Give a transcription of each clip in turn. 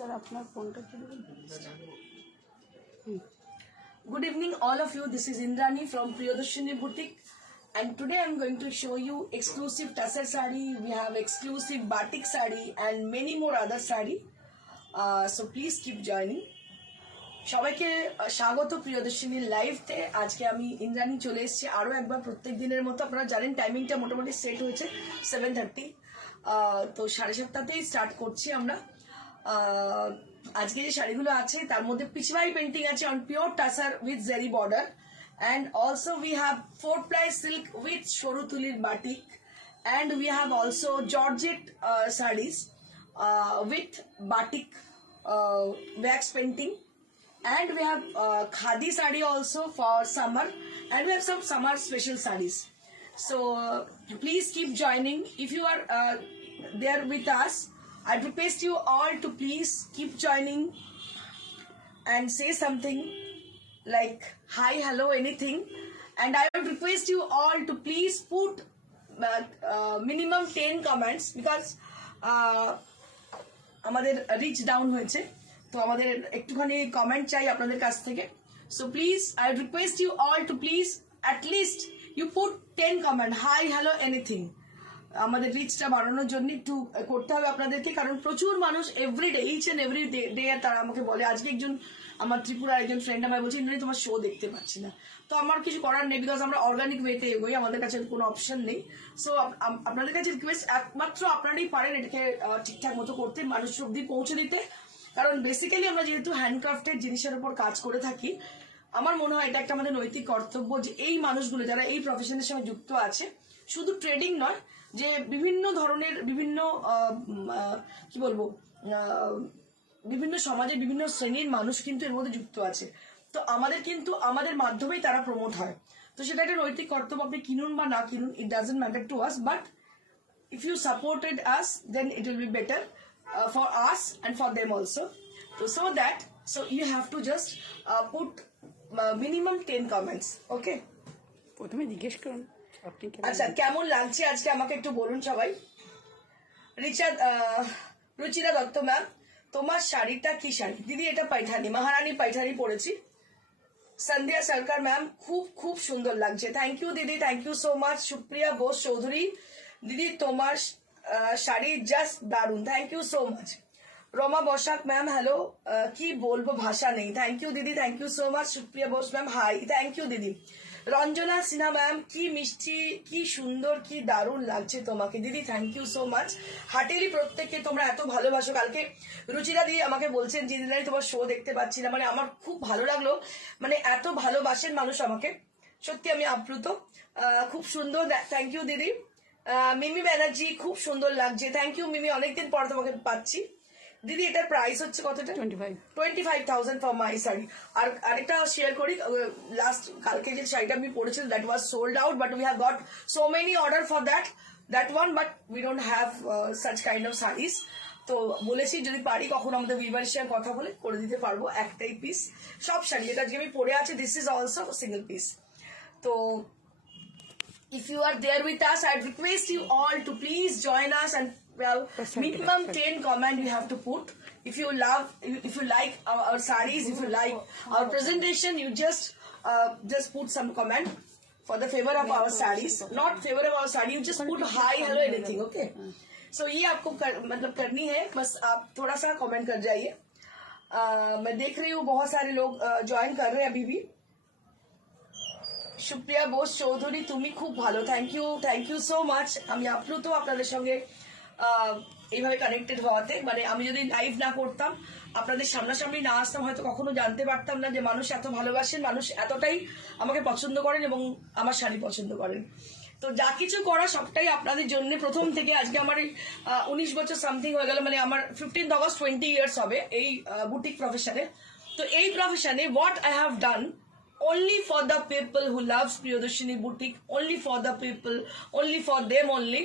सर अपना फोन का Good evening all of you. This is Indrani from Priyadarshini Boutique and today I am going to show you exclusive tussar sari. We have exclusive batik sari and many more other sari. So please keep joining. সবাইকে স্বাগত প্রিয়দর্শিনীর লাইভতে। আজকে আমি ইন্দ্রাণী চলে এসেছি আরও একবার প্রত্যেক দিনের মতো। আপনারা জানেন টাইমিংটা মোটামুটি সেট হয়েছে 7:30, তো 7:30তেই স্টার্ট করছি আমরা। আজকে যে শাড়িগুলো আছে তার মধ্যে পিচওয়াই পেন্টিং আছে on pure tussar with Jerry border and also we have 4-ply silk with সরু তুলির batik and we have also georgette saris with batik wax painting. And we have khadi sari also for summer, and we have some summer special sarees. So please keep joining. If you are there with us, I request you all to please keep joining and say something like hi, hello, anything. And I would request you all to please put minimum 10 comments because আমাদের reach down হয়েছে, তো আমাদের একটুখানি comment চাই আপনাদের কাছ থেকে। So please I request you all to please at least you put 10 comment, hi, hello, anything. আমাদের রিচটা বাড়ানোর জন্য একটু করতে হবে আপনাদেরকে, কারণ প্রচুর মানুষ everyday, each and every day তারা আমাকে বলে। আজকে একজন আমার ত্রিপুরা একজন ফ্রেন্ড আমায় বলছে ইন্দ্রাণী তোমার শো দেখতে পাচ্ছি না। তো আমার কিছু করার নেই, বিকজ আমরা অর্গানিক ওয়েতে এগোই, আমাদের কাছে কোনো অপশন নেই। সো আপনাদের কাছে রিকোয়েস্ট, একমাত্র আপনারাই পারেন এটাকে ঠিকঠাক মতো করতে, মানুষ অব্দি পৌঁছে দিতে। কারণ বেসিক্যালি আমরা যেহেতু হ্যান্ডক্রাফটের জিনিসের উপর কাজ করে থাকি, আমার মনে হয় এটা একটা আমাদের নৈতিক কর্তব্য যে এই মানুষগুলো যারা এই প্রফেশনের সঙ্গে যুক্ত আছে, শুধু ট্রেডিং নয়, যে বিভিন্ন ধরনের বিভিন্ন কি বলবো বিভিন্ন সমাজে বিভিন্ন শ্রেণীর মানুষ কিন্তু এর মধ্যে যুক্ত আছে। তো আমাদের কিন্তু আমাদের মাধ্যমেই তারা প্রমোট হয়। তো সেটা একটা নৈতিক কর্তব্য, আপনি কিনুন বা না কিনুন, it doesn't matter to us, but if you supported us then it will be better for us and for them also. So you have to just put minimum 10 comments. Okay, প্রথমে জিজ্ঞেস করুন আপনি আচ্ছা কেমন লাগছে আজকে আমাকে একটু বলুন সবাই। রুচিরা দত্ত ম্যাম, তোমার শাড়িটা কি শাড়ি? দিদি এটা পাইঠানি, মহারানী পাইঠানি পরেছি। সন্ধ্যা সরকার ম্যাম, খুব খুব সুন্দর লাগছে। থ্যাংক ইউ দিদি, thank you so much. Supriya Bose Chowdhury, দিদি তোমার শাড়ি জাস্ট দারুন, thank you so much. Rama Basak ma'am, hello, কি বলবো ভাষা নেই। থ্যাংক ইউ দিদি, thank you so much. Supriya Bose ma'am, hi, thank you দিদি। রঞ্জনা সিনহা ম্যাম, কি মিষ্টি, কি সুন্দর, কি দারুণ লাগছে তোমাকে। দিদি থ্যাংক ইউ সো মাচ। হাটেরই প্রত্যেককে তোমরা এত ভালোবাসো। কালকে রুচিরা দিয়ে আমাকে বলছেন যে দিদি তোমার শো দেখতে পাচ্ছি না, মানে আমার খুব ভালো লাগলো, মানে এত ভালোবাসেন মানুষ আমাকে, সত্যি আমি আপ্লুত। খুব সুন্দর, থ্যাংক ইউ দিদি। মিমি ব্যানার্জি, খুব সুন্দর লাগছে, থ্যাংক ইউ মিমি, অনেকদিন পর তোমাকে পাচ্ছি। দিদি এটার প্রাইস হচ্ছে কতটা? 25,000 ফর মাই শাড়ি। আর আরেকটা শেয়ার করি, লাস্ট কালকে যে শাড়িটা আমি পরেছি that was sold out, but we have goat so many order for that one, but we don't have such kind of saris. তো বলেছি যদি পারি কখনো আমাদের ভিউয়ারের সঙ্গে কথা বলে করে দিতে পারবো। একটাই পিস সব শাড়ি, যেটা আজকে আমি পরে আছি this is also single piece. তো if you are there with us, I request you all to please join us and minimum 10 comment you have to put. If you like our sarees, if you like our presentation, you just put some comment for the favor of our sarees, not favor of our saree, you just put hi, hello, anything. Okay, so ये आपको मतलब करनी है, बस आप थोड़ा सा कमेंट कर जाइए। मैं देख रही हूँ बहुत सारे लोग ज्वाइन कर रहे हैं अभी भी। সুপ্রিয়া বোস চৌধুরী, তুমি খুব ভালো, থ্যাংক ইউ সো মাচ। আমি আপ্লুত আপনাদের সঙ্গে এইভাবে কানেক্টেড হওয়াতে। মানে আমি যদি লাইভ না করতাম, আপনাদের সামনাসামনি না আসতাম, হয়তো কখনো জানতে পারতাম না যে মানুষ এত ভালোবাসেন, মানুষ এতটাই আমাকে পছন্দ করেন এবং আমার শাড়ি পছন্দ করেন। তো যা কিছু করা সবটাই আপনাদের জন্য। প্রথম থেকে আজকে আমার 19 বছর সামথিং হয়ে গেল, মানে আমার 15th August 20 years হবে এই বুটিক প্রফেশনে। তো এই প্রফেশনে what I have done only for the people who loves Priyadarshini Boutique, only for the people, only for them only,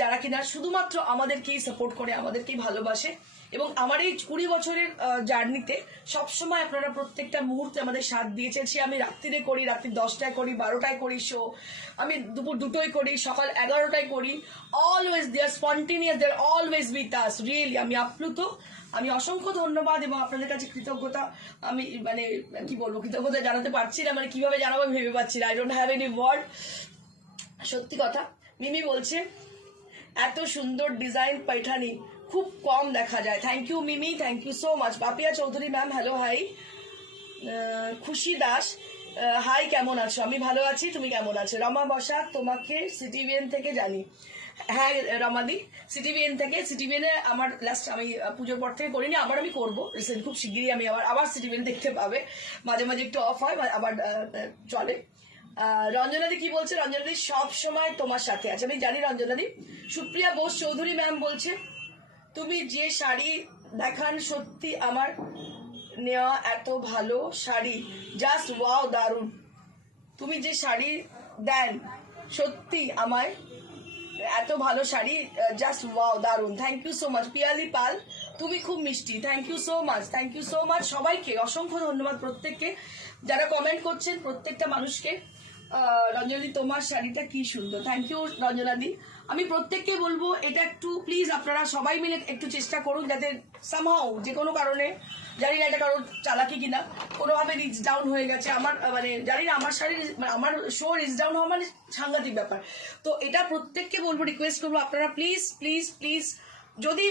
যারা কিনা শুধুমাত্র আমাদেরকেই সাপোর্ট করে, আমাদেরকেই ভালোবাসে। এবং আমার এই 20 বছরের জার্নিতে সবসময় আপনারা প্রত্যেকটা মুহূর্তে আমাদের সাথ দিয়েছেন। সে আমি রাত্রিরে করি, রাত্রি 10টায় করি, 12টায় করি শো, আমি দুপুর 2টোয় করি, সকাল 11টায় করি, always they are spontaneous, they are always with us. Really আমি আপ্লুত আমি অসংখ্য ধন্যবাদ এবং আপনাদের কাছে কৃতজ্ঞতা আমি মানে কি বলবো কৃতজ্ঞতা জানাতে পারছি না, মানে কিভাবে জানাবো ভেবে পাচ্ছি না। I don't have any word. সত্যি কথা, মিমি বলছে এত সুন্দর ডিজাইন পাইঠানি খুব কম দেখা যায়। Thank you Mimi, thank you so much. Papiya Chowdhury ma'am hello hi. Khushi Das হাই, কেমন আছো? আমি ভালো আছি, তুমি কেমন আছো? রমা বসাক তোমাকে সিটিভিএন থেকে জানি। হ্যাঁ রমাদি, সিটিভিএন থেকে। সিটিভিএনে আমার লাস্ট আমি পুজোর পর থেকে করিনি, আবার আমি করবো রিসেন্ট, খুব শিগগিরই আমি আবার সিটিভিএন দেখতে পাবে। মাঝে মাঝে একটু অফ হয়, আবার চলে। রঞ্জনাদি কি বলছে? রঞ্জনাদি সব সময় তোমার সাথে আছে, আমি জানি রঞ্জনাদি। সুপ্রিয়া বোস চৌধুরী ম্যাম বলছে তুমি যে শাড়ি দেখান সত্যি আমার নেওয়া এত ভালো শাড়ি, জাস্ট ওয়াও, দারুণ। তুমি যে শাড়ি দেন সত্যি আমায় এত ভালো শাড়ি, জাস্ট ওয়াও, দারুণ। Thank you so much. Piyali Pal তুমি খুব মিষ্টি, thank you so much, thank you so much. সবাইকে অসংখ্য ধন্যবাদ, প্রত্যেককে যারা কমেন্ট করছেন, প্রত্যেকটা মানুষকে। রঞ্জনাদি তোমার শাড়িটা কি সুন্দর, থ্যাংক ইউ রঞ্জনাদি। আমি প্রত্যেককে বলবো এটা একটু প্লিজ আপনারা সবাই মিলে একটু চেষ্টা করুন যাতে সামহাও যে কোনো কারণে, জানি না এটা কারোর চালাকি কিনা, কোনোভাবে রিচ ডাউন হয়ে গেছে আমার, মানে জানি না আমার শাড়ি আমার শো রিচ ডাউন হওয়া মানে সাংঘাতিক ব্যাপার। তো এটা প্রত্যেককে বলবো, রিকোয়েস্ট করবো আপনারা প্লিজ প্লিজ প্লিজ যদি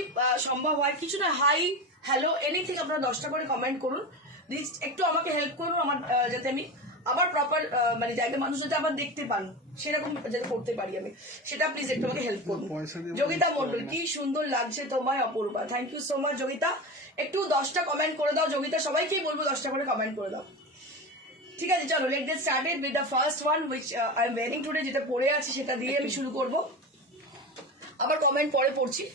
সম্ভব হয় কিছু না, হাই হ্যালো এনিথিং আপনারা 10টা করে কমেন্ট করুন, একটু আমাকে হেল্প করুন আমার যাতে আমি আবার প্রপার মানে জায়গায় মানুষ যাতে আবার দেখতে পান সেরকম যাতে করতে পারি আমি, সেটা প্লিজ একটু আমাকে হেল্প করুন। যোগিতা মন্ডল কি সুন্দর লাগছে তোমায় Apurba, thank you so much Yogita. একটু 10টা কমেন্ট করে দাও যোগিতা, সবাইকেই বলবো 10টা করে কমেন্ট করে দাও। ঠিক আছে চলো, let get started with the first one which I am wearing today. যেটা পরে আছে সেটা দিয়ে আমি শুরু করব, আবার কমেন্ট পরে পড়ছি।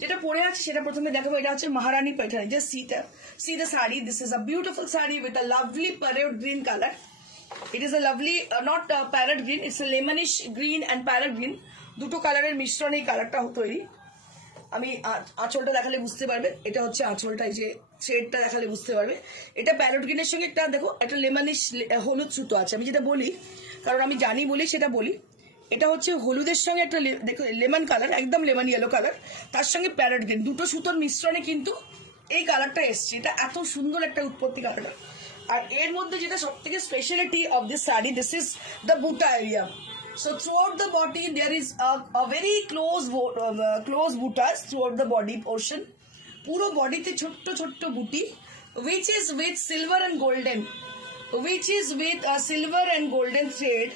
যেটা পরে আছে সেটা প্রথমে দেখাবো, এটা হচ্ছে Maharani Paithani. Just see the saree. This is a beautiful saree with a lovely parrot green color. It is a lovely not parrot green, it's a lemonish green and parrot green, দুটো কালারের মিশ্রণে এই কালারটা তৈরি। আমি আঁচলটা দেখালে বুঝতে পারবে, এটা হচ্ছে আঁচলটা, এই যে থ্রেডটা দেখালে বুঝতে পারবে। এটা প্যারট গ্রিনের সঙ্গে একটা দেখো একটা লেমনিশ হলুদ সুতো আছে। আমি যেটা বলি কারণ আমি জানি বলি সেটা বলি, এটা হচ্ছে হলুদের সঙ্গে একটা দেখো লেমন কালার, একদম লেমন ইয়েলো কালার, তার সঙ্গে প্যারট গ্রিন, দুটো সুতোর মিশ্রণে কিন্তু এই কালারটা এসছে। এটা এত সুন্দর একটা উৎপত্তি কালারটা। আর এর মধ্যে যেটা সব থেকে speciality of this sari, this is the বুটা area. So throughout the body there is a very close butas throughout the body portion. পুরো বডিতে ছোট্ট ছোট্ট বুটি, which is with silver and golden, which is with a silver and golden thread.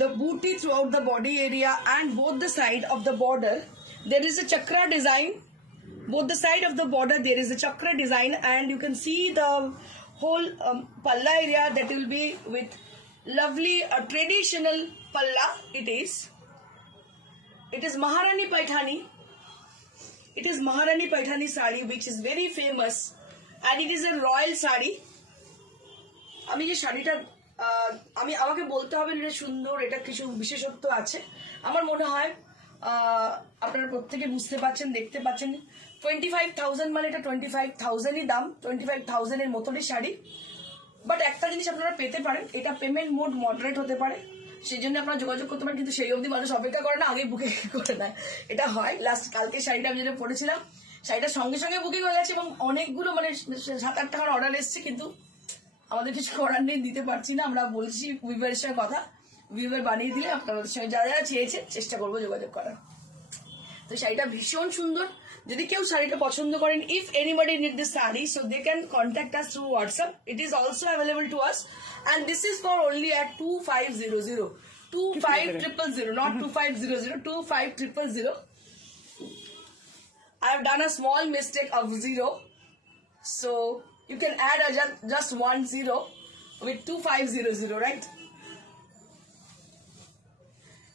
The booty throughout the body area and both the side of the border there is a chakra design. Both the side of the border there is a chakra design, and you can see the whole palla area that will be with lovely traditional palla. It is Maharani Paithani. It is Maharani Paithani sari which is very famous, and it is a royal sari. আমি যে শাড়িটা আমি আমাকে বলতে হবে এটা সুন্দর, এটা কিছু বিশেষত্ব আছে। আমার মনে হয় আপনারা প্রত্যেকে বুঝতে পারছেন, দেখতে পাচ্ছেন 25,000 মানে এটা 25,000ই দাম, 25,000 এর মতনই শাড়ি। বাট একটা জিনিস আপনারা পেতে পারেন, এটা পেমেন্ট মোড মডারেট হতে পারে, সেই জন্য আপনারা যোগাযোগ করতে পারেন, কিন্তু সেই অবধি মানুষ অপেক্ষা করে না, আগে বুকিং করে নেয়। এটা হয়। লাস্ট কালকে শাড়িটা আমি যেটা পরেছিলাম শাড়িটার সঙ্গে সঙ্গে বুকিং হয়ে গেছে এবং অনেকগুলো মানে 7-8 টাকার অর্ডার এসছে, কিন্তু আমাদের কিছু করার নেই, দিতে পারছি না। আমরা বলছি উইভারের সঙ্গে কথা, উইভার বানিয়ে দিলে আপনাদের সঙ্গে যারা যারা চেয়েছে চেষ্টা করবো যোগাযোগ করার। তো শাড়িটা ভীষণ সুন্দর। যদি কেউ শাড়িটা পছন্দ করেন, if anybody need this saree, so they can contact us through WhatsApp. It is also available to us, and this is for only at 2500, 2500, not 2500, 2500. I have done a small mistake of 0, so you can add just 1 0 with 2500, right?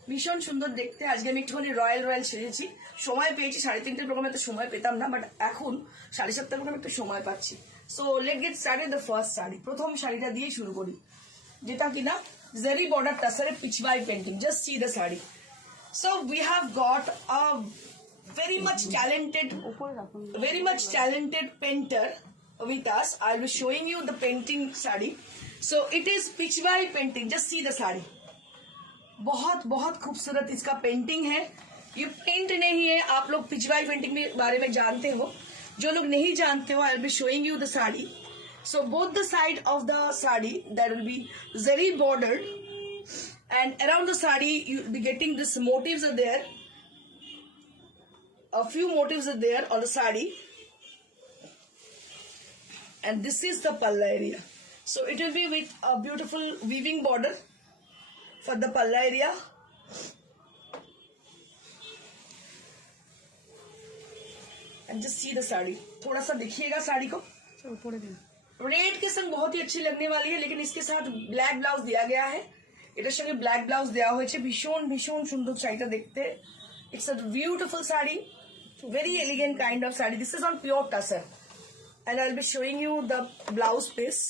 ভীষণ সুন্দর দেখতে। আজকে আমি একটুখানি রয়্যাল সেজেছি, সময় পেয়েছি। 3:30 প্রোগ্রামে তো সময় পেতাম না, বাট এখন 7:30 প্রোগ্রামে একটু সময় পাচ্ছি। So let get started the first sari. প্রথম শাড়িটা দিয়ে শুরু করি, যেটা কিনা জেরি বর্ডার টাসারে Pichwai painting. Just see the sari. So we have got a very much talented painter with us. I'll be showing you the painting saree. So it is pichwai painting. Just see the saree. बहुत बहुत खूबसूरत इसका पेंटिंग है। ये पेंट नहीं है, आप लोग पिचवाई पेंटिंग के बारे में जानते हो। जो लोग नहीं जानते हो, I will be showing you the sari. So both the side of the sari there will be zari bordered, and around the sari you will be getting this motifs are there. A few motifs are there on the sari, and this is the palla area. So it will be with a beautiful weaving border for the palla area. And just see the sari. थोड़ा सा देखिएगा साड़ी को. चलो पड़े दिन रेड के संग बहुत ही अच्छी लगने वाली है, लेकिन इसके साथ ब्लैक ब्लाउज दिया गया है. এটার সঙ্গে ব্ল্যাক ব্লাউজ দেওয়া হয়েছে. ভীষণ ভীষণ সুন্দর শাড়িটা দেখতে. It's a beautiful sari, very elegant kind of saree. This is on pure tussar, and I'll be showing you the blouse piece.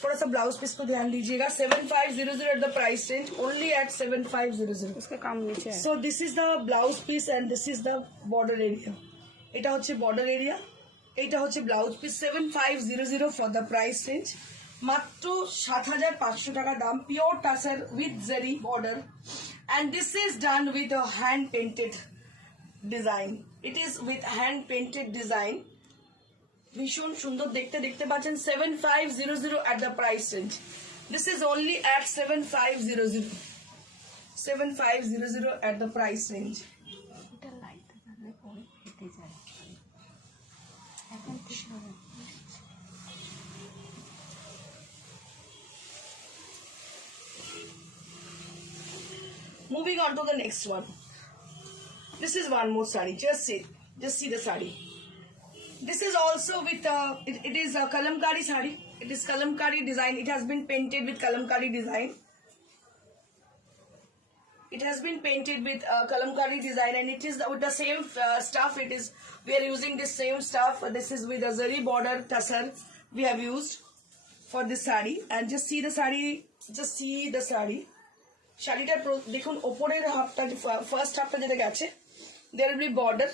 थोड़ा सा ब्लाउज पीस को ध्यान दीजिएगा. 7500 at the price range, only at 7500. उसका काम नीचे है. So this is the blouse piece and this is the border area. এটা হচ্ছে border area, এটা হচ্ছে blouse piece. 7500 for the price range. মাত্র 7500 টাকা দাম. পিওর টাসার উইথ জারি border, and this is done with a hand painted design. It is with hand painted design. ভীষণ সুন্দর দেখতে. দেখতে পাচ্ছেন 7500 at the price range. This is only at 7500. 7500 at the price range. এটা লাইট থাকলে পরে ফেটে যায়. এখন ঠিক হবে. Moving on to the next one. This is one more saree. Just see the saree. This is also with it is a kalamkari saree. It is kalamkari design. It has been painted with kalamkari design. It has been painted with kalamkari design, and it is with the same stuff. It is, we are using this same stuff. This is with a zari border tussar we have used for this saree. And just see the saree. Just see the saree. শাড়িটা দেখুন, ওপরের হাফটা, ফার্স্ট হাফটা যেটা গেছে, there will be border,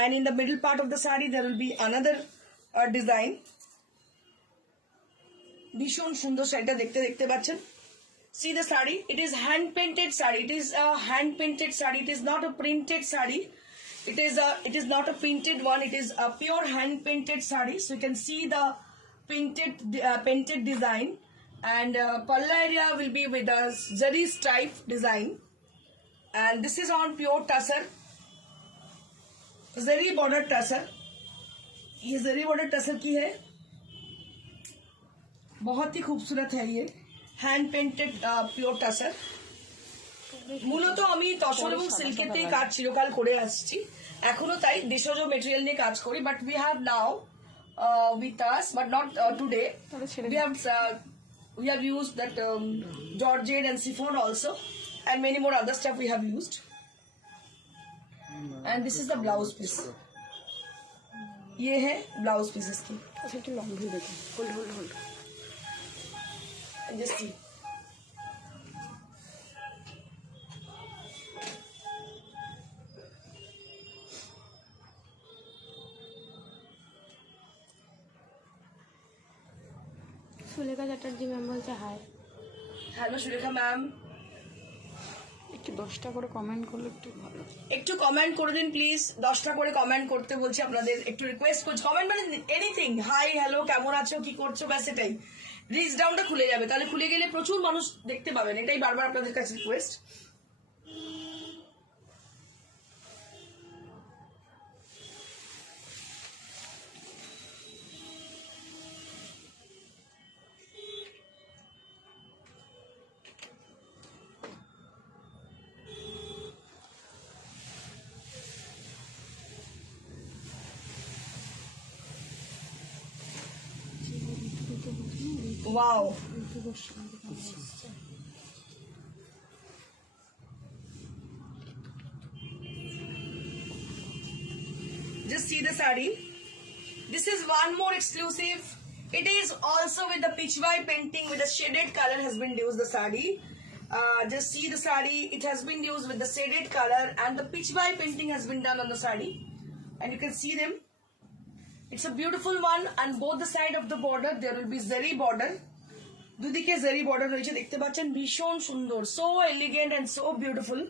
and in the middle part of the saree there will be another design. ভীষণ সুন্দর শাড়িটা দেখতে. দেখতে পাচ্ছেন. See the saree. It is hand painted saree. It is a hand painted saree. It is not a printed saree. It is not a printed one. It is a pure hand painted saree. So you can see the painted design. And palla area will be with a zari stripe design, and this is on pure tussar, zari border tussar. ये zari border tussar की है. बहुत ही खूबसूरत है ये hand painted pure tussar. মূলত আমি তসর এবং সিল্কেতে কাজ চিরকাল করে আসছি, এখনো তাই দেশজ মেটেরিয়াল নিয়ে কাজ করি. But we have now with us, but not today. We have used that Georgette and chiffon also, and many more other stuff we have used. And this is the blouse piece. ये है blouse piece इसकी. अच्छा एक लॉन्ग भी देखो. Hold And just see. Sulekha Chatterjee ম্যাম বলছে high. Hello Sulekha ম্যাম, একটু 10টা করে কমেন্ট করলে একটু ভালো. একটু কমেন্ট করে দিন প্লিজ. 10টা করে কমেন্ট করতে বলছি আপনাদের. একটু রিকোয়েস্ট করছি, কমেন্ট মানে এনিথিং, হাই হ্যালো কেমন আছো কি করছো, ব্যাস এটাই. রিচ ডাউনটা খুলে যাবে, তাহলে খুলে গেলে প্রচুর মানুষ দেখতে পাবেন. এটাই বারবার আপনাদের কাছে request. Wow. Just see the saree. This is one more exclusive. It is also with the pitchwai painting with the shaded color has been used the saree. Just see the saree. It has been used with the shaded color, and the pitchwai painting has been done on the saree, and you can see them. It's a beautiful one, and both the side of the border there will be zari border. দুদিকে জারি বর্ডার রয়েছে, দেখতে পাচ্ছেন. ভীষণ সুন্দর, so elegant and so beautiful.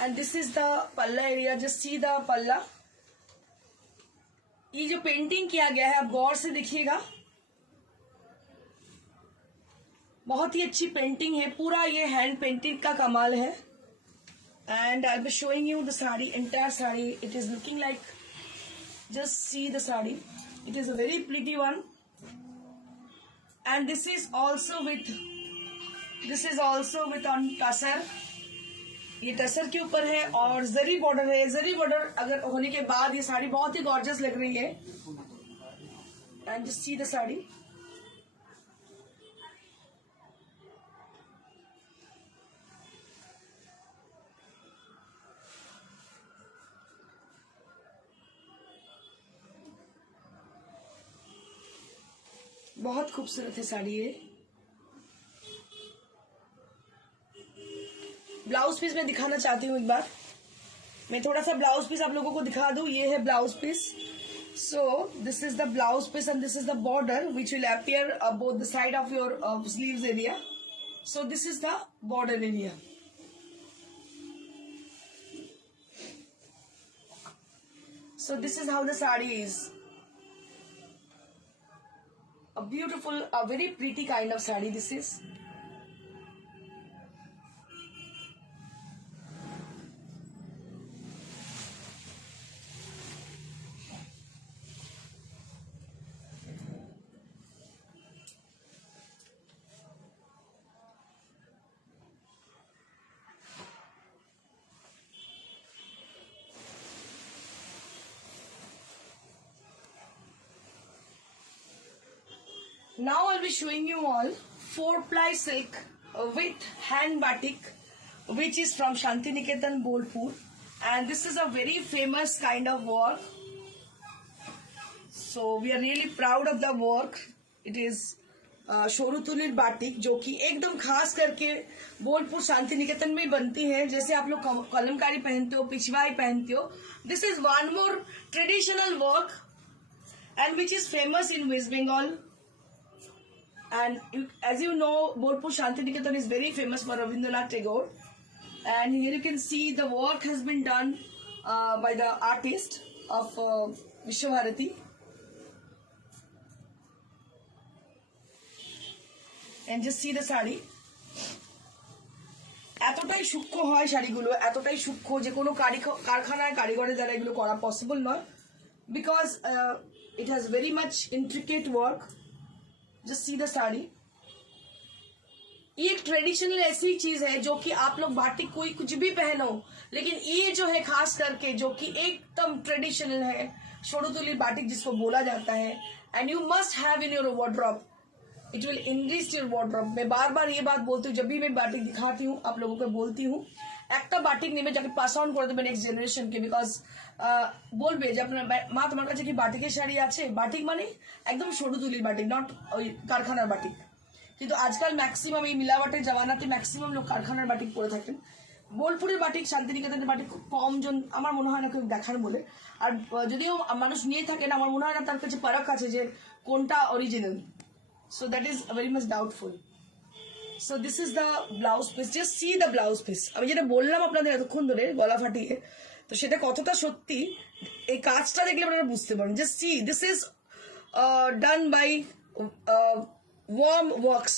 And this is the palla area, just see the palla. ये जो पेंटिंग किया गया है आप गौर से देखिएगा, बहुत ही अच्छी पेंटिंग है, पूरा ये हैंड पेंटिंग का कमाल है। And I be showing you the sari, एंटायर sari, it is looking like, just see the sari, it is a very pretty one. And this is also with on tussar, ये टसर के ऊपर है और जरी बॉर्डर है। जरी बॉर्डर अगर होने के बाद ये साड़ी बहुत ही गॉर्जियस लग रही है। And just see the sari, बहुत खूबसूरत है साड़ी ये। ब्लाउज पीस मैं दिखाना चाहती हूँ एक बार, मैं थोड़ा सा ब्लाउज पीस आप लोगों को दिखा दूं। ये है blouse piece. So this is the blouse piece and this is the border which will appear both the side of your sleeves area. So this is the border area. So this is how the sari is. A beautiful, a very pretty kind of sari this is. Now I'll be showing you all 4-ply silk with hand batik, which is from Shantiniketan, Bolpur, and this is a very famous kind of work. So we are really proud of the work. It is शोरूतुलिर batik, जो कि एकदम खास करके बोलपुर शांतिनिकेतन में बनती है। जैसे आप लोग कलमकारी पहनते हो, पिछवाई पहनते हो, this is one more traditional work and which is famous in West Bengal. And as you know, Bolpur Shantiniketan is very famous for Rabindranath Tagore. And here you can see the work has been done by the artist of Vishwabharati. And just see the sari. এতটাই সূক্ষ্ম হয় শাড়িগুলো, এতটাই সূক্ষ্ম যে কোনো কারখানায় কারিগরের দ্বারা এগুলো করা পসিবল নয়, because it has very much intricate work. Just see the sari. ये एक ट्रेडिशनल ऐसी चीज है जो कि आप लोग बाटिक कोई कुछ भी पहनो, लेकिन ये जो है खास करके जो कि एकदम ट्रेडिशनल है, शोरूतुली बाटिक जिसको बोला जाता है। And you must have in your wardrobe, it will enrich your wardrobe. मैं बार बार ये बात बोलती हूँ, जब भी मैं बाटिक दिखाती हूँ आप लोगों को बोलती हूँ, একটা বাটিক নেমে যাকে পাস অন করে দেবে নেক্সট জেনারেশনকে, বিকজ বলবে যে আপনার মা তোমার কাছে কি বাটিকের শাড়ি আছে। বাটিক মানে একদম সরু তুলির বাটিক, নট ওই কারখানার বাটিক। কিন্তু আজকাল ম্যাক্সিমাম এই মিলাওয়াটের জামানাতে ম্যাক্সিমাম লোক কারখানার বাটিক পরে থাকেন। বোলপুরের বাটিক, শান্তিনিকেতনের বাটিক খুব কম জন, আমার মনে হয় না কেউ দেখার বলে। আর যদিও মানুষ নিয়ে থাকেন, আমার মনে হয় না তার কাছে পারাক আছে যে কোনটা original. So that is very much doubtful. So this is the blouse piece. Just see the blouse piece. আমি যেটা বললাম আপনাদের এতক্ষণ ধরে গলা ফাটিয়ে, তো সেটা কতটা সত্যি এই কাজটা দেখলে আপনারা বুঝতে পারবেন। Just see, this is done by warm works.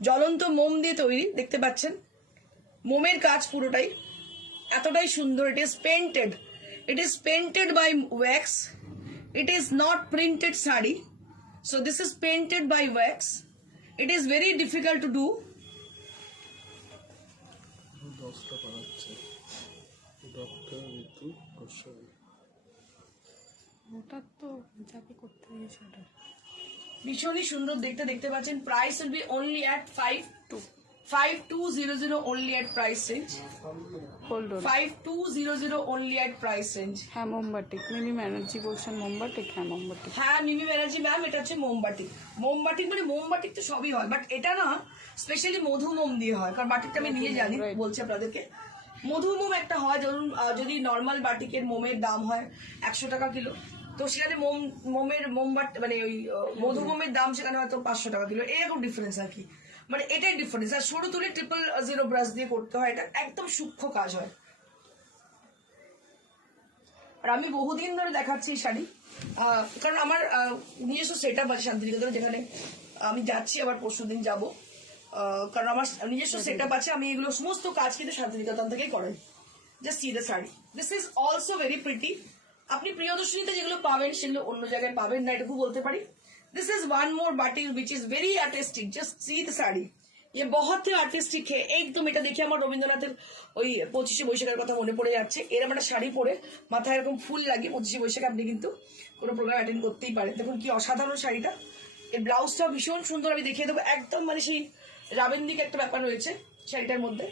জ্বলন্ত মোম দিয়ে তৈরি, দেখতে পাচ্ছেন মোমের কাজ পুরোটাই, এতটাই সুন্দর। It is painted. It is painted by wax. It is not printed sari. So this is painted by wax. It is very difficult to do. ভীষণই সুন্দর দেখতে, দেখতে পাচ্ছেন। Price will be only at 5200 only at price range. Hold on. 5200 only at price range. হ্যাঁ মোমবাটিক, মিমি ব্যানার্জি বলছেন মোমবাটিক। হ্যাঁ মোমবাটিক, হ্যাঁ মিমি ব্যানার্জি ম্যাম, এটা হচ্ছে মোমবাটিক। মোমবাটিক মানে মোমবাটিক তো সবই হয়, বাট এটা না স্পেশালি মধু মোম দিয়ে হয়, কারণ বাটিকটা আমি নিয়ে জানি, বলছি আপনাদেরকে। মধু মোম একটা হয়, ধরুন যদি নর্মাল বাটিকের মোমের দাম হয় 100 টাকা কিলো, তো সেখানে মোমের মোমবাটি মানে ওই মধু মোমের দাম সেখানে হয়তো 500 টাকা কিলো, এরকম ডিফারেন্স আর কি। মানে এটাই ডিফারেন্স। আর সরু তুলি 000 ব্রাশ দিয়ে করতে হয়, এটা একদম সূক্ষ্ম কাজ হয়। আর আমি বহুদিন ধরে দেখাচ্ছি এই শাড়ি, কারণ আমার নিজস্ব সেট আপ আছে শান্তিনিকেতনে, যেখানে আমি যাচ্ছি, আবার পরশুদিন যাবো। কারণ আমার নিজস্ব সেট আপ আছে, আমি এগুলো সমস্ত কাজ কিন্তু শান্তিনিকেতন থেকেই করাই। Just see the sari, this is also very pretty. আপনি প্রিয়দর্শনীতে যেগুলো পাবেন সেগুলো অন্য জায়গায় পাবেন না, এটুকু বলতে পারি। This is one more batik which is very artistic, just see the sari, ये बहुत ही आर्टिस्टिक है एकदम। এটা দেখে আমার রবীন্দ্রনাথের ওই 25শে বৈশাখের কথা মনে পড়ে যাচ্ছে। এরকম একটা শাড়ি পরে মাথায় এরকম ফুল লাগিয়ে 25শে বৈশাখে আপনি কিন্তু কোনো প্রোগ্রাম অ্যাটেন্ড করতেই পারেন। দেখুন কি অসাধারণ শাড়িটা, এর ব্লাউজটাও ভীষণ সুন্দর, আমি দেখিয়ে দেবো। একদম মানে সেই রাবেন্দিক একটা ব্যাপার রয়েছে শাড়িটার মধ্যে।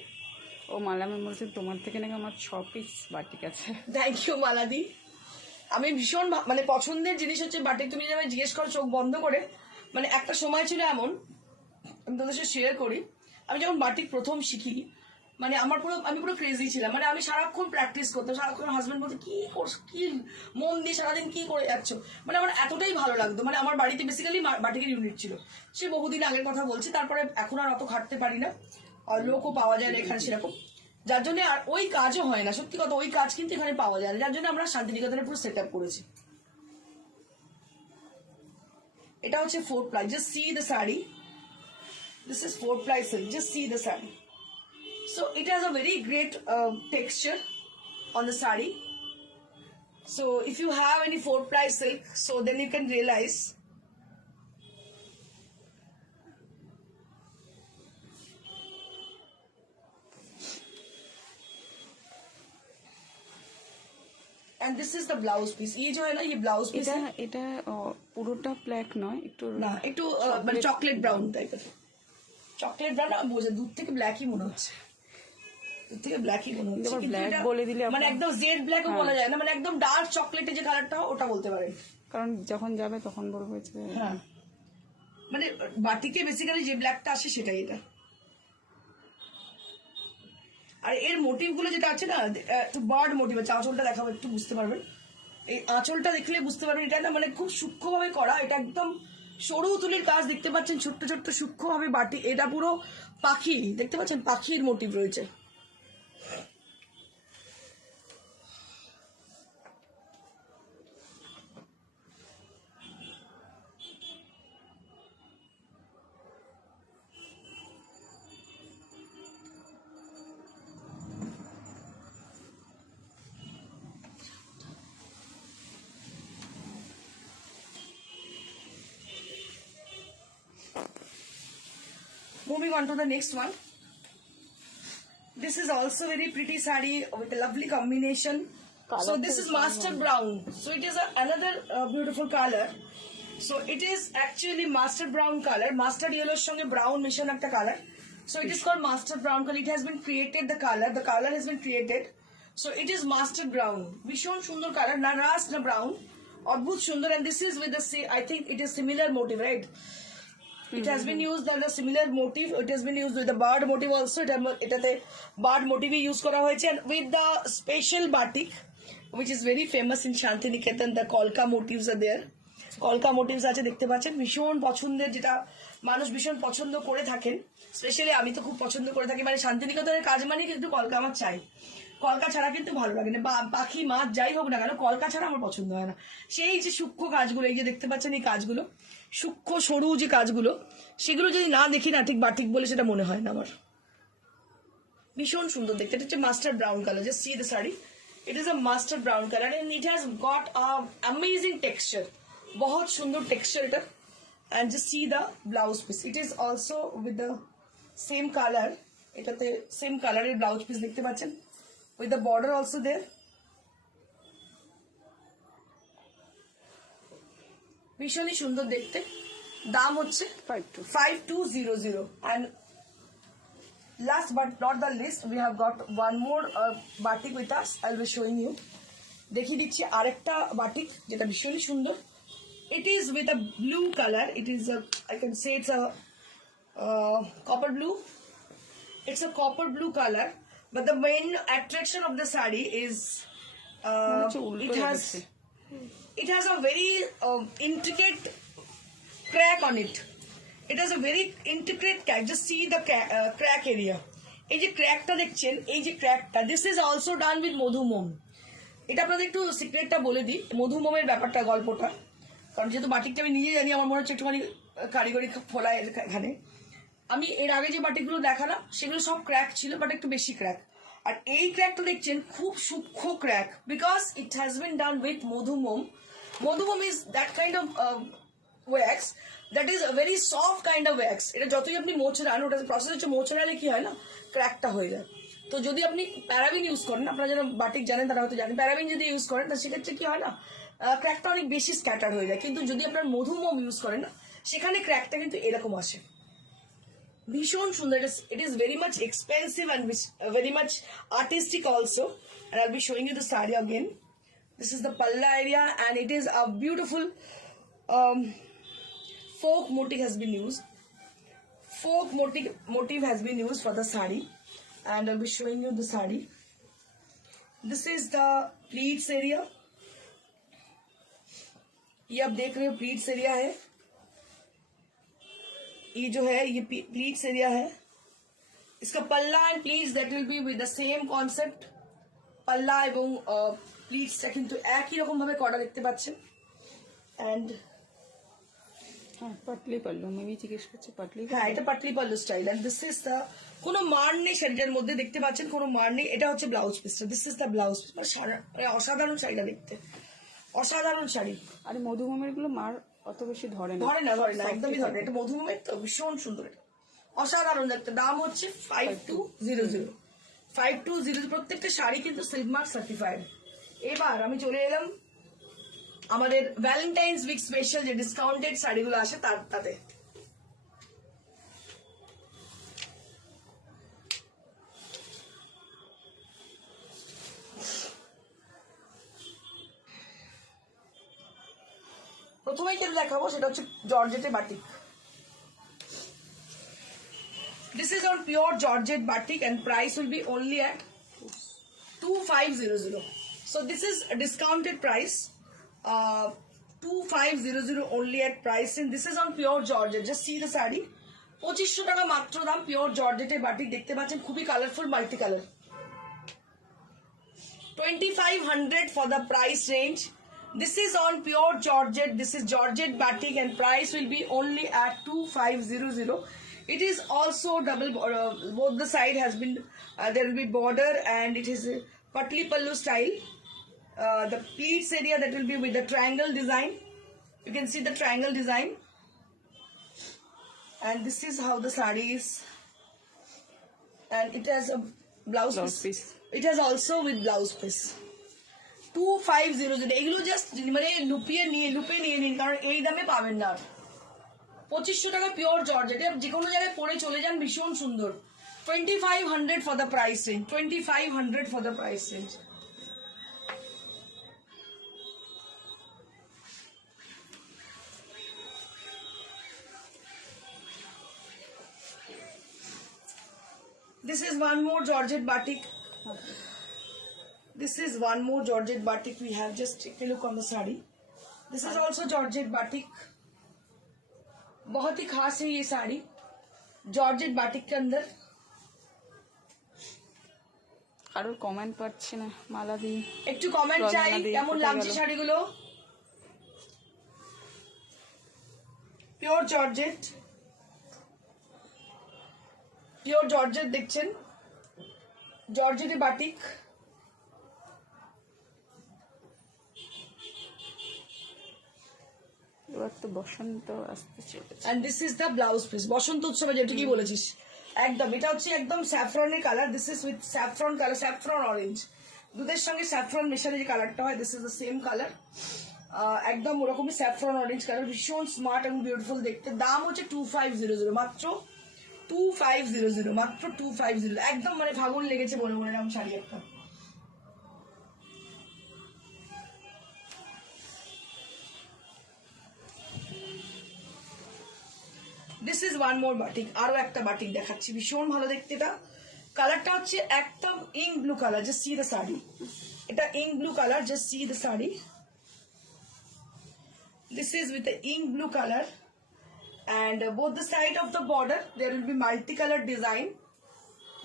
ও মালামি বলছে তোমার থেকে নাকি আমার 6 পিস বাটিক আছে। থ্যাংক ইউ মালাদি। আমি ভীষণ মানে পছন্দের জিনিস হচ্ছে বাটিক। তুমি যেন জিজ্ঞেস করো চোখ বন্ধ করে, মানে একটা সময় ছিল এমন, আমি তোদের সাথে শেয়ার করি, আমি যখন বাটিক প্রথম শিখি, মানে আমি পুরো ক্রেজি ছিলাম। মানে আমি সারাক্ষণ প্র্যাকটিস করতাম, সারাক্ষণ হাজবেন্ড বলতো কি মন দিয়ে সারাদিন কি করে যাচ্ছ, মানে আমার এতটাই ভালো লাগতো। মানে আমার বাড়িতে বেসিক্যালি বাটিকের ইউনিট ছিল, সে বহুদিন আগের কথা বলছি। তারপরে এখন আর অত খাটতে পারি না, আর লোকও পাওয়া যায় না এখানে সেরকম, যার জন্য আর ওই কাজও হয় না। সত্যি কথা, ওই কাজ কিন্তু এখানে পাওয়া যায় না, যার জন্য আমরা শান্তিনিকেতনে পুরো সেট আপ করেছি। এটা হচ্ছে 4 ply, just see the saree, this is 4 ply silk, just see the saree. So it has a very great texture on the saree. So if you have any 4 ply silk, so then you can realize and this is the blouse piece. ये जो है ना, ये blouse piece এটা है এটা পুরোটা ব্ল্যাক নয়, একটু না, একটু মানে চকলেট ব্রাউন টাইপের। চকলেট ব্রাউন বোঝে, দূর থেকে ব্ল্যাকই মনে হচ্ছে, দূর থেকে ব্ল্যাকই মনে হচ্ছে, আবার কিন্তু black এটা বলে দিলে মানে আপনার- একদম জেড ব্ল্যাকও বলা যায় না, মানে একদম ডার্ক চকলেটের যে কালারটা ওটা বলতে পারেন। কারণ যখন যাবে তখন বলবে যে হ্যাঁ, মানে বাটিকে বেসিক্যালি যে ব্ল্যাকটা আসে সেটাই এটা। আর এর মোটিভ গুলো যেটা আছে না, একটু বার্ড মোটিভ আছে। আঁচলটা দেখাবো, একটু বুঝতে পারবেন। এই আঁচলটা দেখলে বুঝতে পারবেন এটা না মানে খুব সূক্ষ্মভাবে করা, এটা একদম সরু তুলির কাজ দেখতে পাচ্ছেন, ছোট্ট ছোট্ট সূক্ষ্মভাবে বাটি। এটা পুরো পাখি দেখতে পাচ্ছেন, পাখির মোটিভ রয়েছে। Moving on to the next one. This is also very pretty saree with a lovely combination. So this is mustard brown. So it is another beautiful color. So it is actually mustard brown color. Mustard yellow সঙ্গে brown mission একটা color. So it is called mustard brown color. It has been created, the color has been created. So it is mustard brown. ভীষণ সুন্দর color, না রাস্ট না brown, অদ্ভুত সুন্দর। And this is with the I think it is similar motive, right? It has been used on a similar motive. It has been used with the bird motive also. এটাতে bird motive use করা হয়েছে, and with the special batik which is very famous in Shantiniketan, the kolka motifs are there. কলকা মোটিভস আছে দেখতে পাচ্ছেন, ভীষণ পছন্দের, যেটা মানুষ ভীষণ পছন্দ করে থাকেন। স্পেশালি আমি তো খুব পছন্দ করে থাকি, মানে শান্তিনিকেতনের কাজ মানে কিন্তু কলকা আমার চাই, কলকা ছাড়া কিন্তু ভালো লাগে না, পাখি মাছ যাই হোক না কেন, কলকা ছাড়া আমার পছন্দ হয় না। সেই যে সূক্ষ্ম কাজগুলো, এই যে দেখতে পাচ্ছেন এই কাজগুলো, সূক্ষ্ম সরু যে কাজগুলো, সেগুলো যদি না দেখি না ঠিক বাটিক বলে সেটা মনে হয় না আমার। ভীষণ সুন্দর দেখতে। এটা হচ্ছে mustard brown colour, just see the sari, it is a mustard brown colour and it has got a amazing texture, बहुत সুন্দর টেক্সচার এটা। and just see the blouse piece, it is also with the same color, এটাতে সেম কালারের blouse piece দেখতে পাচ্ছেন, with the border also there. ভীষণই সুন্দর দেখতে। দাম হচ্ছে 5200 and last but not the least we have got one more batik with us. I will be showing you, দেখিয়ে দিচ্ছি আরেকটা বাটিক যেটা ভীষণই সুন্দর। It is with a blue color. It is a, I can say it's a copper blue. It's a copper blue color, but the main attraction of the saree is it has a very intricate crack on it. It has a very intricate crack. Just see the crack area. এই যে ক্র্যাকটা দেখছেন, এই যে ক্র্যাকটা, this is also done with মধুমোম। এটা আপনাদের একটু সিক্রেটটা বলে দিই, মধুমোমের ব্যাপারটা, গল্পটা, কারণ যেহেতু বাটিকটা আমি নিজে জানি, আমার মনে হচ্ছে একটুখানি কারিগরি ফোলা এখানে। আমি এর আগে যে বাটিকগুলো দেখালাম সেগুলো সব ক্র্যাক ছিল, বাট একটু বেশি ক্র্যাক। আর এই ক্র্যাকটা দেখছেন খুব সূক্ষ্ম crack, because it has been done with মধুমোম। মধুমোম is that kind of wax, that is a very soft kind of wax. এটা যতই আপনি মোচড়ান, ওটা প্রসেস হচ্ছে মোচড়ালে কি হয় না, ক্র্যাকটা হয়ে যায়। তো যদি আপনি প্যারাবিন ইউজ করেন, আপনারা যারা বাটিক জানেন তারা হয়তো জানেন, প্যারাবিন যদি ইউজ করেন তাহলে সেক্ষেত্রে কি হয় না, ক্র্যাকটা অনেক বেশি স্ক্যাটার হয়ে যায়। কিন্তু যদি আপনার মধুমোম ইউজ করেন না, সেখানে ক্র্যাকটা কিন্তু এরকম আসে। ভীষণ সুন্দর। It is very much expensive and very much artistic also. And I'll be showing you the sari again. This is the palla area and it is a beautiful folk motif has been used. Folk motif has been used for the sari, and I'll be showing you the sari. This is the pleats area. ये आप देख रहे हो pleats area है, ये जो है ये प्लीट्स एरिया है। इसका पल्ला and pleats that will be with the same concept. पल्ला এবং প্লিটসটা কিন্তু একই রকম ভাবে করা দেখতে পাচ্ছেন। এন্ড হ্যাঁ, পাটলি পাল্লু, আমি জিজ্ঞেস করছি পাটলি। হ্যাঁ, এটা patli pallu style. And this is the, কোনো মার নেই শাড়িটার মধ্যে, দেখতে পাচ্ছেন কোনো মার নেই। এটা হচ্ছে ব্লাউজ পিসটা, this is the blouse piece. অসাধারণ শাড়িটা দেখতে, অসাধারণ শাড়ি। আর মধুমমের গুলো মার অত বেশি ধরে না, ধরে না, একদমই ধরে না। এটা মধুমমের তো ভীষণ সুন্দর, এটা অসাধারণ দেখতে। দাম হচ্ছে 5200। 5200 প্রত্যেকটা শাড়ি কিন্তু সিল্ক মার্ক সার্টিফাইড। এবার আমি চলে এলাম আমাদের ভ্যালেন্টাইন্স উইক স্পেশাল যে ডিসকাউন্টেড শাড়িগুলো আসে তাতে। প্রথমেই যেটা দেখাবো সেটা হচ্ছে জর্জেটে batik. This is on pure georgette batik and price will be only at 2500. So this is a discounted price, 2500 only at price, and this is on pure georgette. Just see the saree, 2500 টাকা মাত্র দাম। পিওর জর্জেটে বাটিক দেখতে পাচ্ছেন, খুবই colourful, multi colour. 2500 for the price range. This is on pure georgette. This is georgette batik and price will be only at 2500. It is also double, both the side has been, there will be border and it is a patli pallu style. The pleats area that will be with the triangle design. You can see the triangle design. And this is how the saree is. And it has a blouse piece. It has also with blouse piece. 2500 এগুলো জাস্ট মানে লুপিয়ে নিয়ে নিন, কারণ এই দামে পাবেন না। 2500 টাকা পিওর জর্জেট, যে কোনো জায়গায় পরে চলে যান, ভীষণ সুন্দর। 2500 for the price range. 2500 for the price range. This is one more georgette batik. This is one more georgette batik we have. Just take a look on the saree. This is also georgette batik. बहुत ही खास है ये sari georgette batik के अंदर। কারোর কমেন্ট পাচ্ছি না, মালা দি একটু কমেন্ট চাই, কেমন লাগছে শাড়িগুলো। পিওর জর্জেট, পিওর জর্জেট দেখছেন, জর্জেটে বাটিক। এবার তো বসন্ত আসতে চলেছে। And this is the blouse piece. বসন্ত উৎসবে যেটা কি বলেছিস, একদম এটা হচ্ছে একদম স্যাফরনের colour. This is with saffron colour, saffron orange, দুধের সঙ্গে স্যাফরন মেশালে যে কালারটা হয়, this is the same colour. একদম ওরকমই স্যাফরন অরেঞ্জ কালার, ভীষণ স্মার্ট এবং বিউটিফুল দেখতে। দাম হচ্ছে 2500, মাত্র 2500, মাত্র 2500। একদম মানে ফাগুন লেগেছে বলে মনে নাম শাড়ি একটা। This is one more batik, আরো একটা বাটিক দেখাচ্ছি, ভীষণ ভালো দেখতে। এটা কালারটা হচ্ছে একদম ink blue colour. Just see the sari, এটা ink blue colour. Just see the sari, this is with the ink blue colour and both the side of the border there will be multicolored design.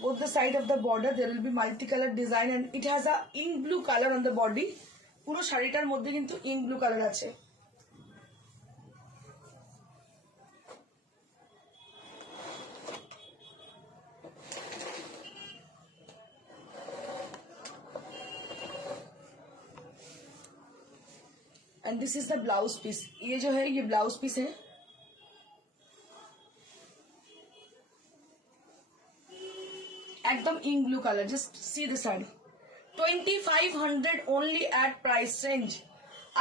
Both the side of the border there will be multicolored design and it has a ink blue color on the body. পুরো শাড়িটার মধ্যে কিন্তু ink blue color আছে. And this is the blouse piece. ये जो है ये blouse piece है. एकदम ink blue color. Just see the sari. 2500 only at price range.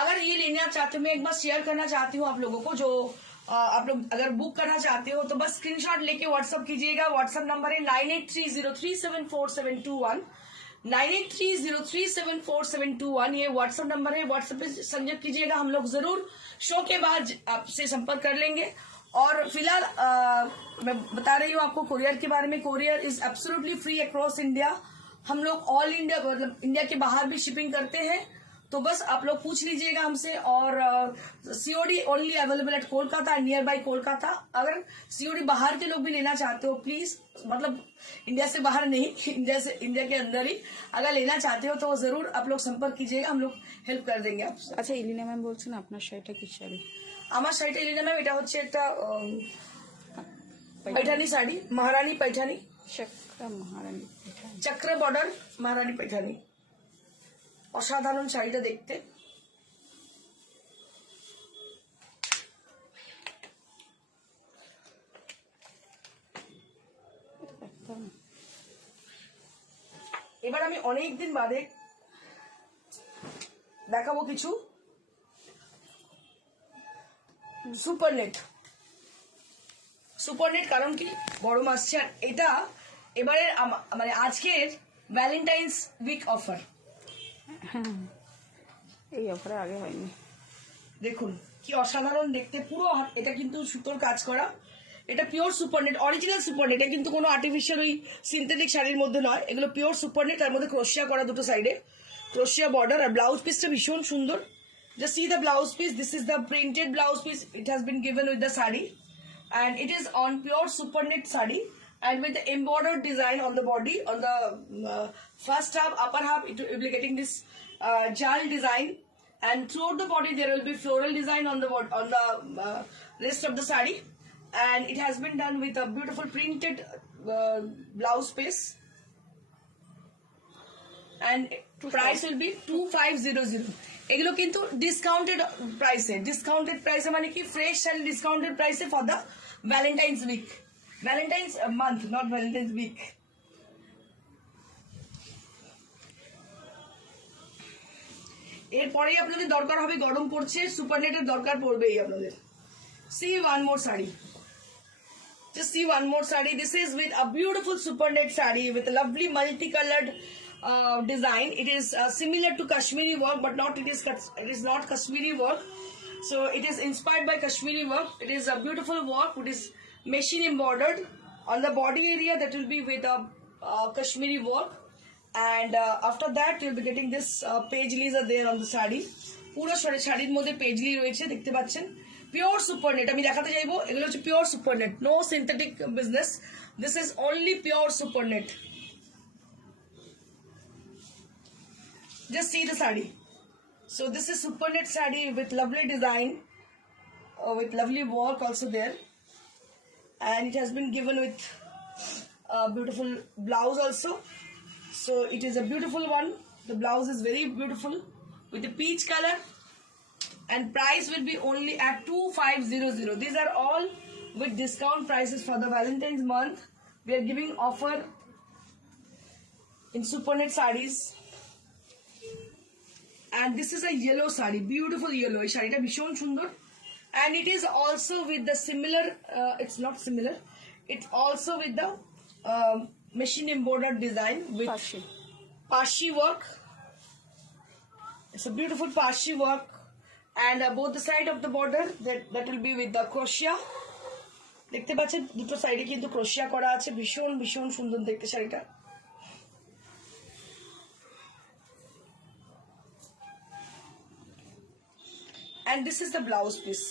अगर ये लेना चाहते हो, मैं एक बार शेयर करना चाहती हूँ आप लोगों को, जो आप लोग अगर बुक करना चाहते हो तो बस स्क्रीनशॉट लेके व्हाट्सअप कीजिएगा. व्हाट्सअप नंबर है 9830374721. 9830374721 ये व्हाट्सएप नंबर है. व्हाट्सएप पे संपर्क कीजिएगा. हम लोग जरूर शो के बाद आपसे संपर्क कर लेंगे. और फिलहाल मैं बता रही हूँ आपको कोरियर के बारे में. Courier is absolutely free across India. हम लोग ऑल इंडिया मतलब इंडिया के बाहर भी शिपिंग करते हैं. तो बस आप लोग पूछ लीजिएगा हमसे. और COD only available at Kolkata, near by Kolkata. अगर सीओडी बाहर के लोग भी लेना चाहते हो प्लीज, मतलब इंडिया से बाहर नहीं, इंडिया के अंदर ही अगर लेना चाहते हो तो जरूर आप लोग संपर्क कीजिएगा. हम लोग हेल्प कर देंगे आपसे. আচ্ছা ইলিনা ম্যাম বলছেন আপনার শাড়িটা কি শাড়ি? আমার শাড়িটা এলিনা ম্যাম এটা হচ্ছে একটা पैठानी শাড়ি, महारानी पैठानी, চক্র মহারানী पैठानी. চক্র বর্ডার महारानी पैठानी. অসাধারণ শাড়িটা দেখতে. একদম এবার আমি অনেকদিন বাদে দেখাবো কিছু সুপারনেট. সুপারনেট কারণ কি গরম আসছে আর এটা এবারে মানে আজকের ভ্যালেন্টাইন্স উইক অফার. এই অফারে আগে হয়নি. দেখুন কি অসাধারণ দেখতে. পুরো এটা কিন্তু সুতোর কাজ করা. এটা পিওর সুপারনেট, অরিজিনাল সুপারনেট. এটা কিন্তু কোনো আর্টিফিশিয়াল ওই সিনথেটিক শাড়ির মধ্যে নয়. এগুলো পিওর সুপারনেট. তার মধ্যে ক্রোশিয়া করা দুটো সাইডে, ক্রোশিয়া বর্ডার. আর ব্লাউজ পিসটা ভীষণ সুন্দর. Just see the blouse piece. This is the printed blouse piece. It has been given with the sari, and it is on pure supernet sari, and with the embroidered design on the body. On the first half, upper half, it will be getting this jal design, and throughout the body there will be floral design on the rest of the sari, and it has been done with a beautiful printed blouse piece. And price will be 2500. এগুলো কিন্তু ডিসকাউন্টেড প্রাইসে মানে কি fresh sari discounted প্রাইসে for the Valentine's week, Valentine's month, not Valentine's week. এরপরেই আপনাদের দরকার হবে, গরম পড়ছে, সুপারনেটের দরকার পড়বেই আপনাদের. See one more sari. Just see one more sari. This is with a beautiful supernet sari with a lovely multicolored design. It is similar to Kashmiri work, but it is not Kashmiri work. So it is inspired by Kashmiri work. It is a beautiful work. It is machine embroidered on the body area. That will be with a Kashmiri work. And after that, you'll be getting this paisleys are there on the sari. পুরো শাড়ির মধ্যে পেজলি রয়েছে, দেখতে পাচ্ছেন. পিওর সুপারনেট আমি দেখাতে চাইবো. এগুলো হচ্ছে pure supernet, no synthetic business. This is only pure supernet. Just see the sari. So this is supernet sari with lovely design, with lovely work also there, and it has been given with a beautiful blouse also. So it is a beautiful one. The blouse is very beautiful with the peach color, and price will be only at 2500. These are all with discount prices for the Valentine's month. We are giving offer in supernet sarees. And this is a yellow sari, beautiful yellow. এই শাড়িটা ভীষণ সুন্দর. And it is also with the similar, it's not similar, it's also with the machine embroidered design with Pashi work. It's a beautiful Pashi work. And both the side of the border, that will be with the crochet. দেখতে পাচ্ছেন দুটো সাইডে কিন্তু ক্রোশিয়া করা আছে. ভীষণ ভীষণ সুন্দর দেখতে শাড়িটা. And this is the blouse piece.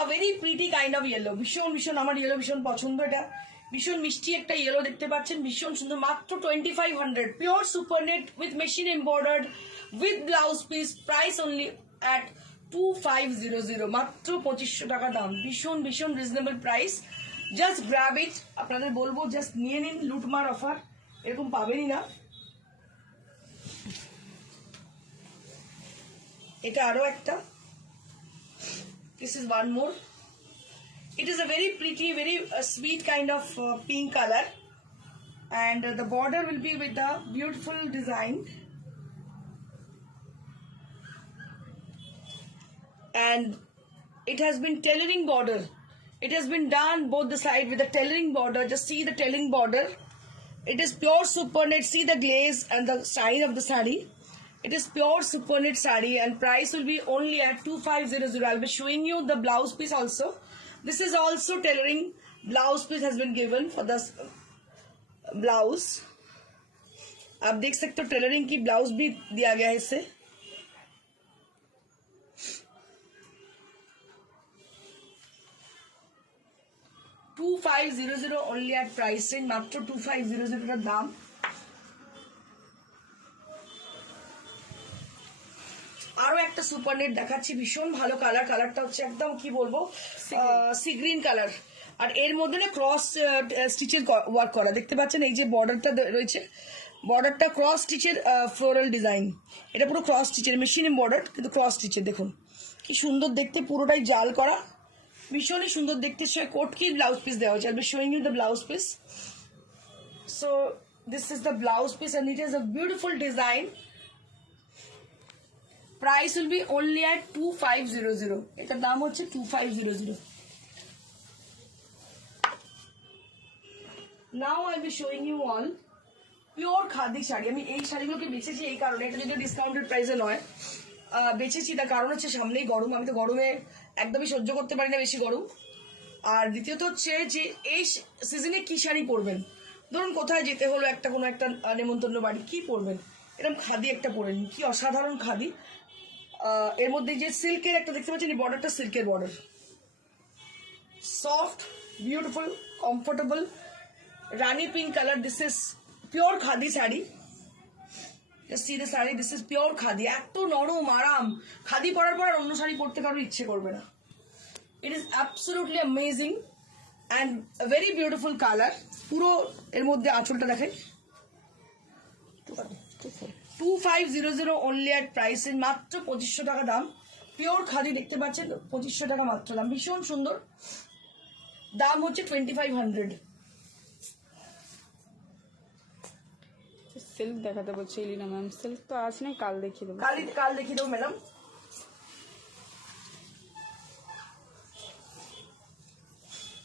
A very pretty kind of yellow, ভীষণ ভীষণ আমার ইয়েলো ভীষণ পছন্দ। এটা ভীষণ মিষ্টি একটা ইয়েলো দেখতে পাচ্ছেন, ভীষণ সুন্দর, মাত্র 2500, pure super net with machine embroidered with blouse piece, price only at 2500, মাত্র 2500 টাকা দাম, ভীষণ ভীষণ রিজনেবল প্রাইস। জাস্ট গ্র্যাব ইট, আপনাদের বলবো জাস্ট নিয়ে নিন, লুটমার অফার এরকম পাবেনই না। এটা আরো একটা, this is one more. It is a very pretty, very sweet kind of pink color, and the border will be with the beautiful design, and it has been tailoring border. It has been done both the side with the tailoring border. Just see the tailoring border. It is pure super knit. See the glaze and the style of the saree. It is pure super knit saree, and price will be only at 2500. I'll be showing you the blouse piece also. This is also tailoring blouse piece has been given for this blouse. आप देख सकते हो टेलरिंग की ब्लाउज भी दिया गया है इससे। $2500 only at price range, মাত্র 2500 টাকা দাম। আরো একটা সুপার নেট দেখাচ্ছি, ভীষণ ভালো কালার, কালারটা হচ্ছে একদম কি বলবো সি গ্রিন কালার, আর এর মধ্যে না ক্রস স্টিচের ওয়ার্ক করা দেখতে পাচ্ছেন। এই যে বর্ডারটা রয়েছে, বর্ডারটা ক্রস স্টিচের ফ্লোরাল ডিজাইন, এটা পুরো ক্রস স্টিচের, মেশিন এমব্রয়ডার্ড কিন্তু ক্রস স্টিচের, দেখুন কি সুন্দর দেখতে, পুরোটাই জাল করা, ভীষণই সুন্দর দেখতে। সে কোটকি ব্লাউজ পিস দেওয়া হয়েছে। I'll be showing you the blouse piece. So this is the blouse piece, and it is a beautiful design. Price will be only at 2500. এটার দাম হচ্ছে 2500. Now I'll be showing you all pure khadi শাড়ি। আমি এই শাড়িগুলোকে বেছেছি এই কারণে, এটা যদি ডিসকাউন্টেড প্রাইসে নয়, বেছেছি তার কারণ হচ্ছে সামনেই গরম, আমি তো গরমে একদমই সহ্য করতে পারি না বেশি গরম। আর দ্বিতীয়ত হচ্ছে যে এই সিজনে কি শাড়ি পরবেন, ধরুন কোথায় যেতে হলো, একটা কোনো একটা নেমন্তন্ন বাড়ি, কি পরবেন, এরকম খাদি একটা পরে নিন, কি অসাধারণ খাদি। এর মধ্যে যে সিল্কের একটা দেখতে পাচ্ছেন, এই বর্ডারটা সিল্কের border, soft beautiful comfortable Rani pink colour. This is pure khadi sari. Just see the saree, this is pure khadi, এত নরম আরাম, খাদি পরার পর আর অন্য শাড়ি পরতে কারোর ইচ্ছে করবে না। It is absolutely amazing and a very beautiful color. পুরো এর মধ্যে আঁচলটা দেখেন, 2500 only at price range, মাত্র 2500 টাকা দাম। পিওর খাদি দেখতে পাচ্ছেন, 2500 টাকা মাত্র দাম, ভীষণ সুন্দর। দাম হচ্ছে 2500। সিল্ক দেখাতে বলছে ইলিনা ম্যাম, সিল্ক তো আজ নেই, কাল দেখিয়ে দেবো। কাল দেখিয়ে দেবো ম্যাডাম।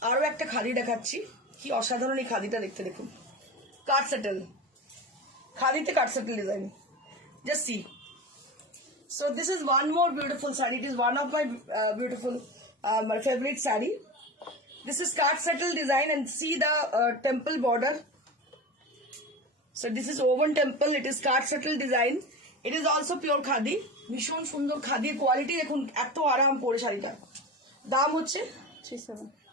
আরো একটা খাদি দেখাচ্ছি, কি অসাধারণ এই খাদিটা দেখতে, দেখুন কাট সেটেল, খাদিতে cut settle design, just see. So this is one more beautiful saree. It is one of my beautiful my favorite saree. This is cut settle design, and see the temple border. So this is woven temple. It is cut settle design. It is also pure khadi. ভীষণ সুন্দর খাদির কোয়ালিটি দেখুন, এত আরাম পরে শাড়িটা। দাম হচ্ছে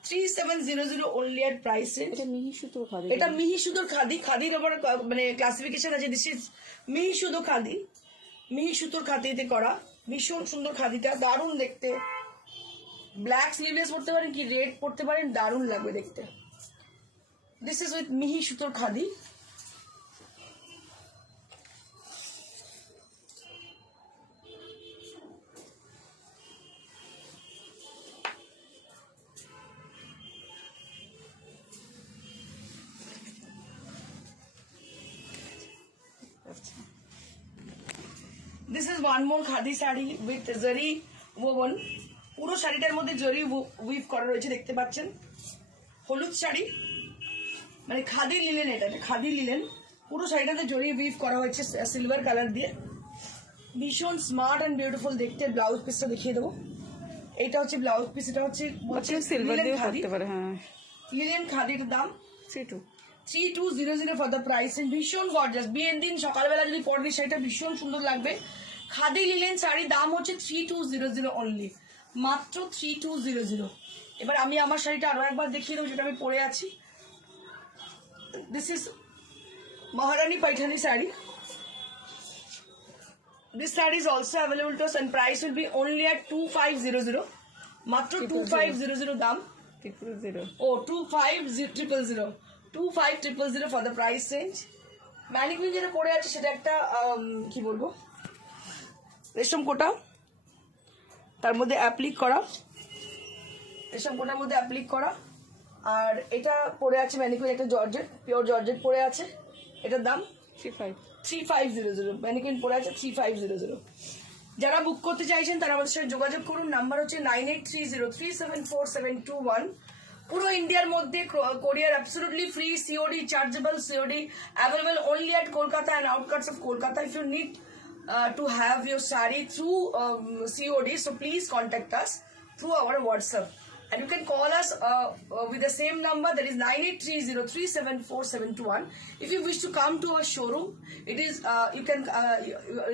3700 only at price range. এটা মিহি সুতোর খাদি, এটা মিহি সুতোর খাদি, খাদির আবার মানে ক্লাসিফিকেশন আছে। দিস ইজ মিহি সুতো খাদি, মিহি সুতোর খাদিতে করা, ভীষণ সুন্দর খাদিটা, দারুণ দেখতে। ব্ল্যাক স্লিভলেস পরতে পারেন কি রেড পরতে পারেন, দারুণ লাগবে দেখতে। দিস ইজ উইথ মিহি সুতোর khadi. This is one more khadi sari with জরি woven, পুরো শাড়িটার মধ্যে জরি উইভ করা রয়েছে দেখতে পাচ্ছেন। হলুদ শাড়ি, মানে খাদি লিলেন, এটা খাদি লিলেন, পুরো শাড়িটাতে জরি উইভ করা হয়েছে সিলভার কালার দিয়ে, ভীষণ স্মার্ট এন্ড বিউটিফুল দেখতে। ব্লাউজ পিসটা দেখিয়ে দেবো, এটা হচ্ছে ব্লাউজ পিস, এটা হচ্ছে সিলভার দিয়ে করতে পারে। হ্যাঁ, লিলেন খাদির দাম 3200 ফর দ্য প্রাইস। ভীষণ গর্জাস, বিয়ের দিন সকালবেলা যদি পরেন শাড়িটা ভীষণ সুন্দর লাগবে। খাদি লিলেন শাড়ি, দাম হচ্ছে 3200 অনলি, মাত্র 3200। এবার আমি আমার শাড়িটা আরো একবার দেখিয়ে দেবো যেটা আমি পরে আছি। দিস ইজ মহারানী পাইঠানি sari. This saree is also available to us and price will be only at 2500. মাত্র 2500 দাম। 000 ও 25000 25000 for the price range। Mannequin যেটা পরে আছে সেটা একটা কি বলবো রেশম কোটা, তার মধ্যে অ্যাপ্লিক করা, রেশম কোটার মধ্যে অ্যাপ্লিক করা। আর এটা পরে আছে ম্যানিকুইন একটা জর্জেট, পিওর জর্জেট পরে আছে। এটার দাম 3500। ম্যানিকুইন পরে আছে 3500। যারা বুক করতে চাইছেন তারা আমাদের সাথে যোগাযোগ করুন। নাম্বার হচ্ছে 9830374721। পুরো ইন্ডিয়ার মধ্যে courier absolutely free, COD chargeable, COD available only at Kolkata and outskirts of Kolkata. If you need to have your saree through COD, so please contact us through our WhatsApp, and you can call us with the same number, that is 9830374721. If you wish to come to our showroom, it is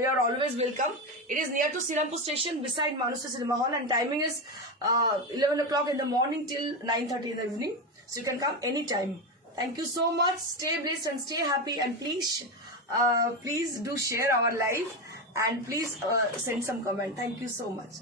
you are always welcome. It is near to Sirampur station beside Manusha Cinema Hall, and timing is 11 o'clock in the morning till 9:30 in the evening, so you can come anytime. Thank you so much. Stay blessed and stay happy, and please do share our live, and please send some comment. Thank you so much.